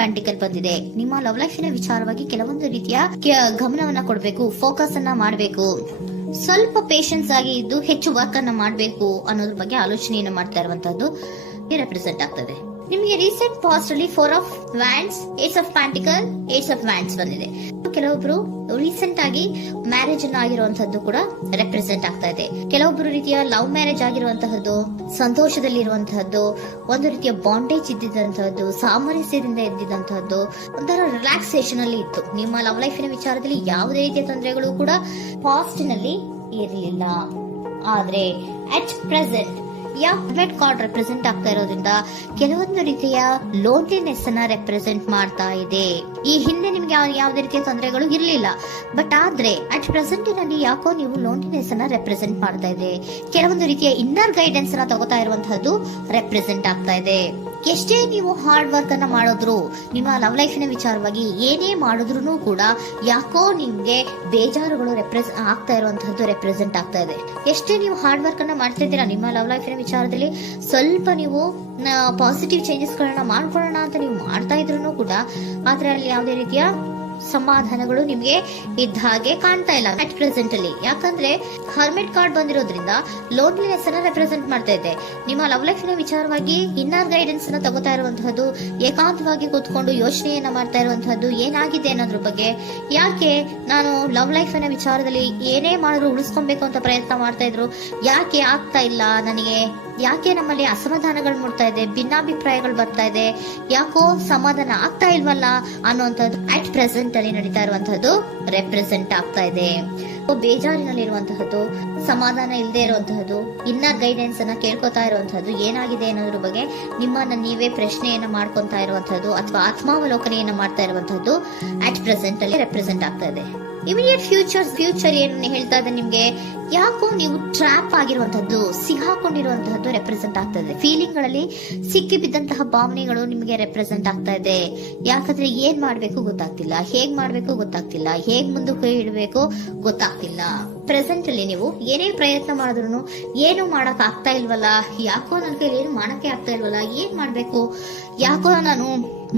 ಪ್ಯಾಂಟಿಕಲ್ ಬಂದಿದೆ. ನಿಮ್ಮ ಲವ್ ಲೈಫಿನ ವಿಚಾರವಾಗಿ ಕೆಲವೊಂದು ರೀತಿಯ ಗಮನವನ್ನ ಕೊಡಬೇಕು, ಫೋಕಸ್ ಅನ್ನ ಮಾಡಬೇಕು, ಸ್ವಲ್ಪ ಪೇಷನ್ಸ್ ಆಗಿ ಇದ್ದು ಹೆಚ್ಚು ವರ್ಕ್ ಅನ್ನ ಮಾಡಬೇಕು ಅನ್ನೋದ್ರ ಬಗ್ಗೆ ಆಲೋಚನೆಯನ್ನು ಮಾಡ್ತಾ ಇರುವಂತದ್ದು ರೆಪ್ರೆಸೆಂಟ್ ಆಗ್ತದೆ. ನಿಮಗೆ ರೀಸೆಂಟ್ ಪಾಸ್ಟ್ ಅಲ್ಲಿ 4 of wands, ace of pentacle, ace of wands ಬಂದಿದೆ. ಕೆಲವೊಬ್ರು ರೀಸೆಂಟ್ ಆಗಿ ಮ್ಯಾರೇಜ್ ಅನ್ನ ಆಗಿರುವಂತದ್ದು ಕೂಡ ರೆಪ್ರೆಸೆಂಟ್ ಆಗ್ತಾ ಇದೆ. ಕೆಲವೊಬ್ರು ರೀತಿಯ ಲವ್ ಮ್ಯಾರೇಜ್ ಆಗಿರುವಂತಹದ್ದು, ಸಂತೋಷದಲ್ಲಿರುವಂತಹದ್ದು, ಒಂದು ರೀತಿಯ ಬಾಂಡೇಜ್ ಇದ್ದಿದ್ದಂತಹದ್ದು, ಸಾಮರಸ್ಯದಿಂದ ಇದ್ದಿದ್ದಂತಹದ್ದು, ಒಂಥರ ರಿಲ್ಯಾಕ್ಸೇಷನ್ ಅಲ್ಲಿ ಇತ್ತು. ನಿಮ್ಮ ಲವ್ ಲೈಫಿನ ವಿಚಾರದಲ್ಲಿ ಯಾವುದೇ ರೀತಿಯ ತೊಂದರೆಗಳು ಕೂಡ ಪಾಸ್ಟ್ ನಲ್ಲಿ ಇರಲಿಲ್ಲ. ಆದ್ರೆ at present red card represent ಆಗ್ತಾ ಇರೋದ್ರಿಂದ ಕೆಲವೊಂದು ರೀತಿಯ ಲೋನ್ಲಿನೆಸ್ ಅನ್ನ ರೆಪ್ರೆಸೆಂಟ್ ಮಾಡ್ತಾ ಇದೆ. ಈ ಹಿಂದೆ ನಿಮ್ಗೆ ಯಾವುದೇ ರೀತಿಯ ತೊಂದರೆಗಳು ಇರಲಿಲ್ಲ, ಬಟ್ ಆದ್ರೆ ಅಟ್ ಪ್ರೆಸೆಂಟ್ ನಲ್ಲಿ ಯಾಕೋ ನೀವು ಲೋನ್ಲಿನೆಸ್ ಅನ್ನ ರೆಪ್ರೆಸೆಂಟ್ ಮಾಡ್ತಾ ಇದೆ. ಕೆಲವೊಂದು ರೀತಿಯ ಇನ್ನರ್ ಗೈಡೆನ್ಸ್ ಅನ್ನ ತಗೋತಾ ಇರುವಂತಹದ್ದು ರೆಪ್ರೆಸೆಂಟ್ ಆಗ್ತಾ ಇದೆ. ಎಷ್ಟೇ ನೀವು ಹಾರ್ಡ್ ವರ್ಕ್ ಅನ್ನ ಮಾಡಿದ್ರು, ನಿಮ್ಮ ಲವ್ ಲೈಫಿನ ವಿಚಾರವಾಗಿ ಏನೇ ಮಾಡಿದ್ರು ಕೂಡ ಯಾಕೋ ನಿಮ್ಗೆ ಬೇಜಾರುಗಳು ಆಗ್ತಾ ಇರುವಂತಹದ್ದು ರೆಪ್ರೆಸೆಂಟ್ ಆಗ್ತಾ ಇದೆ. ಎಷ್ಟೇ ನೀವು ಹಾರ್ಡ್ ವರ್ಕ್ ಅನ್ನ ಮಾಡ್ತಾ ಇದ್ದೀರಾ ನಿಮ್ಮ ಲವ್ ಲೈಫಿನ ವಿಚಾರದಲ್ಲಿ, ಸ್ವಲ್ಪ ನೀವು ಪಾಸಿಟಿವ್ ಚೇಂಜಸ್ ಗಳನ್ನ ಮಾಡ್ಕೊಳ್ಳೋಣ ಅಂತ ನೀವು ಮಾಡ್ತಾ ಇದ್ರು ಕೂಡ ಅದರಲ್ಲಿ ಯಾವುದೇ ರೀತಿಯ ಸಮಾಧಾನಗಳು ನಿಮ್ಗೆ ಇದ್ದ ಹಾಗೆ ಕಾಣ್ತಾ ಇಲ್ಲ ಅಟ್ ಪ್ರೆಸೆಂಟ್ ಅಲ್ಲಿ. ಯಾಕಂದ್ರೆ ಹರ್ಮಿಟ್ ಕಾರ್ಡ್ ಬಂದಿರೋದ್ರಿಂದ ಲೋನ್ಲಿನೆಸ್ ಅನ್ನ ರೆಪ್ರೆಸೆಂಟ್ ಮಾಡ್ತಾ ಇದೆ. ನಿಮ್ಮ ಲವ್ ಲೈಫಿನ ವಿಚಾರವಾಗಿ ಇನ್ನರ್ ಗೈಡೆನ್ಸ್ ಅನ್ನ ತಗೋತಾ ಇರುವಂತಹದ್ದು, ಏಕಾಂತವಾಗಿ ಕೂತ್ಕೊಂಡು ಯೋಚನೆಯನ್ನ ಮಾಡ್ತಾ ಇರುವಂತಹದ್ದು, ಏನಾಗಿದೆ ಅನ್ನೋದ್ರ ಬಗ್ಗೆ. ಯಾಕೆ ನಾನು ಲವ್ ಲೈಫಿನ ವಿಚಾರದಲ್ಲಿ ಏನೇ ಮಾಡಿದ್ರು ಉಳಿಸ್ಕೊಬೇಕು ಅಂತ ಪ್ರಯತ್ನ ಮಾಡ್ತಾ ಇದ್ರು, ಯಾಕೆ ಆಗ್ತಾ ಇಲ್ಲ ನನಗೆ, ಯಾಕೆ ನಮ್ಮಲ್ಲಿ ಅಸಮಾಧಾನಗಳು ಮೂಡ್ತಾ ಇದೆ, ಭಿನ್ನಾಭಿಪ್ರಾಯಗಳು ಬರ್ತಾ ಇದೆ, ಯಾಕೋ ಸಮಾಧಾನ ಆಗ್ತಾ ಇಲ್ವಲ್ಲ ಅನ್ನುವಂಥದ್ದು ಅಟ್ ಪ್ರೆಸೆಂಟ್ ಅಲ್ಲಿ ನಡೀತಾ ಇರುವಂತಹದ್ದು ರೆಪ್ರೆಸೆಂಟ್ ಆಗ್ತಾ ಇದೆ. ಬೇಜಾರಿನಲ್ಲಿರುವಂತಹದ್ದು, ಸಮಾಧಾನ ಇಲ್ಲದೆ ಇರುವಂತಹದ್ದು, ಇನ್ನರ್ ಗೈಡೆನ್ಸ್ ಅನ್ನ ಕೇಳ್ಕೊತಾ ಇರುವಂತಹದ್ದು, ಏನಾಗಿದೆ ಅನ್ನೋದ್ರ ಬಗ್ಗೆ ನಿಮ್ಮನ್ನ ನೀವೇ ಪ್ರಶ್ನೆಯನ್ನ ಮಾಡ್ಕೊಂತಾ ಇರುವಂತಹದ್ದು ಅಥವಾ ಆತ್ಮಾವಲೋಕನೆಯನ್ನ ಮಾಡ್ತಾ ಇರುವಂತಹದ್ದು ಅಟ್ ಪ್ರೆಸೆಂಟ್ ಅಲ್ಲಿ ರೆಪ್ರೆಸೆಂಟ್ ಆಗ್ತಾ ಇದೆ. ಇಮಿಡಿಯೇಟ್ ಫ್ಯೂಚರ್ ಏನು ಹೇಳ್ತಾ ಇದೆ ನಿಮ್ಗೆ, ಯಾಕೋ ನೀವು ಟ್ರ್ಯಾಪ್ ಆಗಿರುವಂತಹದ್ದು, ಸಿಕ್ಕಾಕೊಂಡಿರುವಂತಹದ್ದು ರೆಪ್ರೆಸೆಂಟ್ ಆಗ್ತಾ ಇದೆ. ಫೀಲಿಂಗ್ ಗಳಲ್ಲಿ ಸಿಕ್ಕಿ ಬಿದ್ದಂತಹ ಭಾವನೆಗಳು ನಿಮಗೆ ರೆಪ್ರೆಸೆಂಟ್ ಆಗ್ತಾ ಇದೆ. ಯಾಕಂದ್ರೆ ಏನ್ ಮಾಡ್ಬೇಕು ಗೊತ್ತಾಗ್ತಿಲ್ಲ, ಹೇಗ್ ಮಾಡ್ಬೇಕು ಗೊತ್ತಾಗ್ತಿಲ್ಲ, ಹೇಗ್ ಮುಂದಕ್ಕೆ ಇಡಬೇಕು ಗೊತ್ತಾಗ್ತಿಲ್ಲ. ಪ್ರೆಸೆಂಟ್ ಅಲ್ಲಿ ನೀವು ಏನೇ ಪ್ರಯತ್ನ ಮಾಡಿದ್ರು ಏನು ಮಾಡಕ್ ಆಗ್ತಾ ಇಲ್ವಲ್ಲ, ಯಾಕೋ ನನ್ ಕೈಲಿ ಏನು ಮಾಡಕ್ಕೆ ಆಗ್ತಾ ಇಲ್ವಲ್ಲ, ಏನ್ ಮಾಡ್ಬೇಕು, ಯಾಕೋ ನಾನು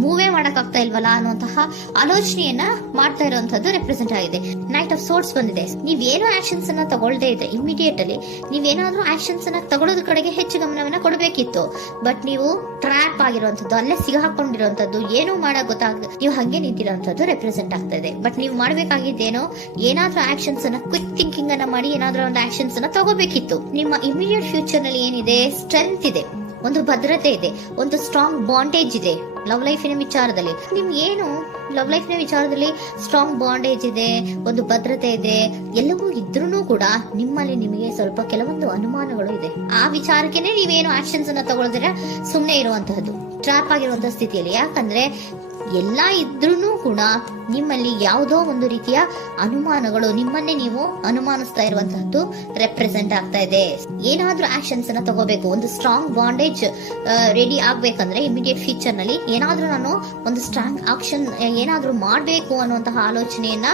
ಮೂವೇ ಮಾಡಕ್ ಆಗ್ತಾ ಇಲ್ವಲ್ಲ ಅನ್ನುವಂತಹ ಆಲೋಚನೆಯನ್ನ ಮಾಡ್ತಾ ಇರುವಂತದ್ದು ರೆಪ್ರೆಸೆಂಟ್ ಆಗಿದೆ. ನೈಟ್ ಆಫ್ ಸೋರ್ಟ್ಸ್ ಬಂದಿದೆ. ನೀವೇನೋ ಆಕ್ಷನ್ಸ್ ಅನ್ನ ತಗೊಳ್ಳದೇ ಇದ್ರೆ ಇಮಿಡಿಯೇಟ್ ಅಲ್ಲಿ ನೀವೇನಾದ್ರೂ ಆಕ್ಷನ್ಸ್ ಅನ್ನ ತಗೊಳ್ಳೋದ್ರ ಕಡೆಗೆ ಹೆಚ್ಚು ಗಮನವನ್ನ ಕೊಡಬೇಕಿತ್ತು. ಬಟ್ ನೀವು ಟ್ರ್ಯಾಪ್ ಆಗಿರುವಂತದ್ದು, ಅಲ್ಲೇ ಸಿಗಾಕೊಂಡಿರುವಂತದ್ದು, ಏನೂ ಮಾಡಕ್ ಗೊತ್ತಾಗ ನೀವು ಹಂಗೆ ನಿಂತಿರುವಂತದ್ದು ರೆಪ್ರೆಸೆಂಟ್ ಆಗ್ತಾ ಇದೆ. ಬಟ್ ನೀವು ಮಾಡ್ಬೇಕಾಗಿದ್ದೇನೋ ಏನಾದ್ರೂ ಆಕ್ಷನ್ಸ್ ಅನ್ನ ಕ್ವಿಕ್ ಥಿಂಕಿಂಗ್ ಅನ್ನ ಮಾಡಿ ಏನಾದ್ರೂ ಒಂದು ಆಕ್ಷನ್ಸ್ ಅನ್ನ ತಗೋಬೇಕಿತ್ತು. ನಿಮ್ಮ ಇಮಿಡಿಯೇಟ್ ಫ್ಯೂಚರ್ ನಲ್ಲಿ ಏನಿದೆ, ಸ್ಟ್ರೆಂತ್ ಇದೆ, ಒಂದು ಭದ್ರತೆ ಇದೆ, ಒಂದು ಸ್ಟ್ರಾಂಗ್ ಬಾಂಡೇಜ್ ಇದೆ. ಲವ್ ಲೈಫಿನ ವಿಚಾರದಲ್ಲಿ ನಿಮ್ಗೆ ಏನು ಲವ್ ಲೈಫಿನ ವಿಚಾರದಲ್ಲಿ ಸ್ಟ್ರಾಂಗ್ ಬಾಂಡೇಜ್ ಇದೆ, ಒಂದು ಭದ್ರತೆ ಇದೆ, ಎಲ್ಲವೂ ಇದ್ರೂ ಕೂಡ ನಿಮ್ಮಲ್ಲಿ ನಿಮಗೆ ಸ್ವಲ್ಪ ಕೆಲವೊಂದು ಅನುಮಾನಗಳು ಇದೆ. ಆ ವಿಚಾರಕ್ಕೆನೆ ನೀವೇನು ಆಕ್ಷನ್ಸ್ ಅನ್ನ ತಗೊಳ್ದಿರ ಸುಮ್ನೆ ಇರುವಂತಹದ್ದು, ಟ್ರ್ಯಾಪ್ ಆಗಿರುವಂತಹ ಸ್ಥಿತಿಯಲ್ಲಿ. ಯಾಕಂದ್ರೆ ಎಲ್ಲ ಇದ್ರೂ ಕೂಡ ನಿಮ್ಮಲ್ಲಿ ಯಾವುದೋ ಒಂದು ರೀತಿಯ ಅನುಮಾನಗಳು, ನಿಮ್ಮನ್ನೇ ನೀವು ಅನುಮಾನಿಸ್ತಾ ಇರುವಂತಹದ್ದು ರೆಪ್ರೆಸೆಂಟ್ ಆಗ್ತಾ ಇದೆ. ಏನಾದ್ರೂ ಆಕ್ಷನ್ಸ್ ಅನ್ನ ತಗೋಬೇಕು, ಒಂದು ಸ್ಟ್ರಾಂಗ್ ಬಾಂಡೇಜ್ ರೆಡಿ ಆಗ್ಬೇಕಂದ್ರೆ ಇಮಿಡಿಯೇಟ್ ಫ್ಯೂಚರ್ ನಲ್ಲಿ ಏನಾದ್ರೂ ನಾನು ಒಂದು ಸ್ಟ್ರಾಂಗ್ ಆಕ್ಷನ್ ಏನಾದ್ರೂ ಮಾಡ್ಬೇಕು ಅನ್ನುವಂತಹ ಆಲೋಚನೆಯನ್ನ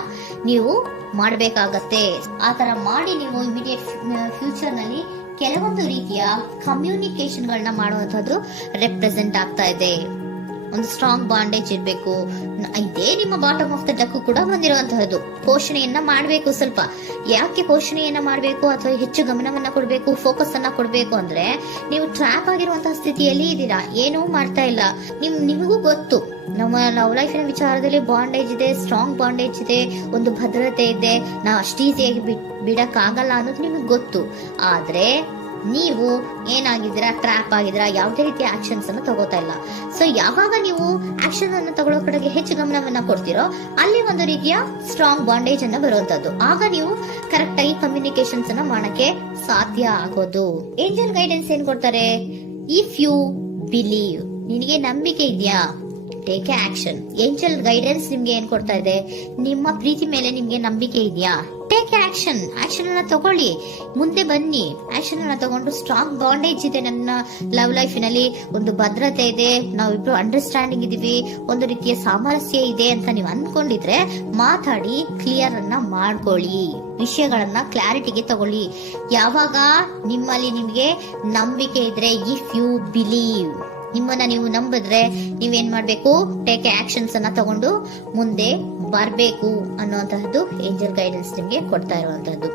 ನೀವು ಮಾಡಬೇಕಾಗತ್ತೆ. ಆತರ ಮಾಡಿ ನೀವು ಇಮಿಡಿಯೇಟ್ ಫ್ಯೂಚರ್ ನಲ್ಲಿ ಕೆಲವೊಂದು ರೀತಿಯ ಕಮ್ಯುನಿಕೇಶನ್ ಗಳನ್ನ ಮಾಡುವಂತದ್ದು ರೆಪ್ರೆಸೆಂಟ್ ಆಗ್ತಾ ಇದೆ. ಒಂದು ಸ್ಟ್ರಾಂಗ್ ಬಾಂಡೇಜ್ ಇರಬೇಕು. ಇದೇ ನಿಮ್ಮ ಬಾಟಮ್ ಆಫ್ ದ ಡಕ್ ಕೂಡ ಬಂದಿರುವಂತಹದ್ದು. ಪೋಷಣೆಯನ್ನ ಮಾಡಬೇಕು. ಸ್ವಲ್ಪ ಯಾಕೆ ಪೋಷಣೆಯನ್ನ ಮಾಡಬೇಕು ಅಥವಾ ಹೆಚ್ಚು ಗಮನವನ್ನ ಕೊಡಬೇಕು, ಫೋಕಸ್ ಅನ್ನ ಕೊಡಬೇಕು ಅಂದ್ರೆ, ನೀವು ಟ್ರ್ಯಾಪ್ ಆಗಿರುವಂತಹ ಸ್ಥಿತಿಯಲ್ಲಿ ಇದ್ದೀರಾ, ಏನೂ ಮಾಡ್ತಾ ಇಲ್ಲ. ನಿಮಗೂ ಗೊತ್ತು ನಮ್ಮ ಲವ್ ಲೈಫಿನ ವಿಚಾರದಲ್ಲಿ ಬಾಂಡೇಜ್ ಇದೆ, ಸ್ಟ್ರಾಂಗ್ ಬಾಂಡೇಜ್ ಇದೆ, ಒಂದು ಭದ್ರತೆ ಇದೆ, ನಾವು ಅಷ್ಟು ಈಸಿಯಾಗಿ ಬಿಡಕ್ ಆಗಲ್ಲ ಅನ್ನೋದು ನಿಮಗೆ ಗೊತ್ತು. ಆದ್ರೆ ನೀವು ಏನಾಗಿದ್ದೀರಾ, ಟ್ರ್ಯಾಪ್ ಆಗಿದ್ದೀರಾ, ಯಾವುದೇ ರೀತಿಯ ಆಕ್ಷನ್ಸ್ ಅನ್ನು ತಗೋತಾ ಇಲ್ಲ. ಸೊ ಯಾವಾಗ ನೀವು ಆಕ್ಷನ್ ಅನ್ನು ತಗೊಳ್ಳೋ ಕಡೆಗೆ ಹೆಚ್ಚು ಗಮನವನ್ನ ಕೊಡ್ತೀರೋ ಅಲ್ಲಿ ಒಂದು ರೀತಿಯ ಸ್ಟ್ರಾಂಗ್ ಬಾಂಡೇಜ್ ಅನ್ನ ಬರುವಂತದ್ದು. ಆಗ ನೀವು ಕರೆಕ್ಟ್ ಆಗಿ ಕಮ್ಯುನಿಕೇಶನ್ಸ್ ಅನ್ನ ಮಾಡಕ್ಕೆ ಸಾಧ್ಯ ಆಗೋದು. ಏಂಜಲ್ ಗೈಡೆನ್ಸ್ ಏನ್ ಕೊಡ್ತಾರೆ, ಇಫ್ ಯು ಬಿಲೀವ್, ನಿನಗೆ ನಂಬಿಕೆ ಇದೆಯಾ, ಟೇಕ್ ಆಕ್ಷನ್. ಏಂಜಲ್ ಗೈಡೆನ್ಸ್ ನಿಮ್ಗೆ ಏನ್ ಕೊಡ್ತಾ ಇದೆ, ನಿಮ್ಮ ಪ್ರೀತಿ ಮೇಲೆ ನಿಮ್ಗೆ ನಂಬಿಕೆ ಇದೆಯಾ, ಟೇಕ್ ಆಕ್ಷನ್. ಆಕ್ಷನ್ ಅನ್ನ ತಗೊಳ್ಳಿ, ಮುಂದೆ ಬನ್ನಿ. ಆಕ್ಷನ್ ಅನ್ನ ತಗೊಂಡು ಸ್ಟ್ರಾಂಗ್ ಬಾಂಡೇಜ್ ಇದೆ ನನ್ನ ಲವ್ ಲೈಫಿನಲ್ಲಿ, ಒಂದು ಭದ್ರತೆ ಇದೆ, ನಾವಿಬ್ರು ಅಂಡರ್ಸ್ಟ್ಯಾಂಡಿಂಗ್ ಇದೀವಿ, ಒಂದು ರೀತಿಯ ಸಾಮರಸ್ಯ ಇದೆ ಅಂತ ನೀವು ಅನ್ಕೊಂಡಿದ್ರೆ ಮಾತಾಡಿ ಕ್ಲಿಯರ್ ಅನ್ನ ಮಾಡ್ಕೊಳ್ಳಿ, ವಿಷಯಗಳನ್ನ ಕ್ಲಾರಿಟಿಗೆ ತಗೊಳ್ಳಿ. ಯಾವಾಗ ನಿಮ್ಮಲ್ಲಿ ನಿಮ್ಗೆ ನಂಬಿಕೆ ಇದ್ರೆ, ಇಫ್ ಯು ಬಿಲೀವ್, ನಿಮ್ಮನ್ನ ನೀವು ನಂಬಿದ್ರೆ ನೀವೇನ್ ಮಾಡ್ಬೇಕು, ಟೇಕ್ ಆಕ್ಷನ್ಸ್ ಅನ್ನ ತಗೊಂಡು ಮುಂದೆ ಬರ್ಬೇಕು ಅನ್ನುವಂತಹದ್ದು ಏಂಜಲ್ ಗೈಡೆನ್ಸ್ ನಿಮ್ಗೆ ಕೊಡ್ತಾ ಇರುವಂತಹದ್ದು.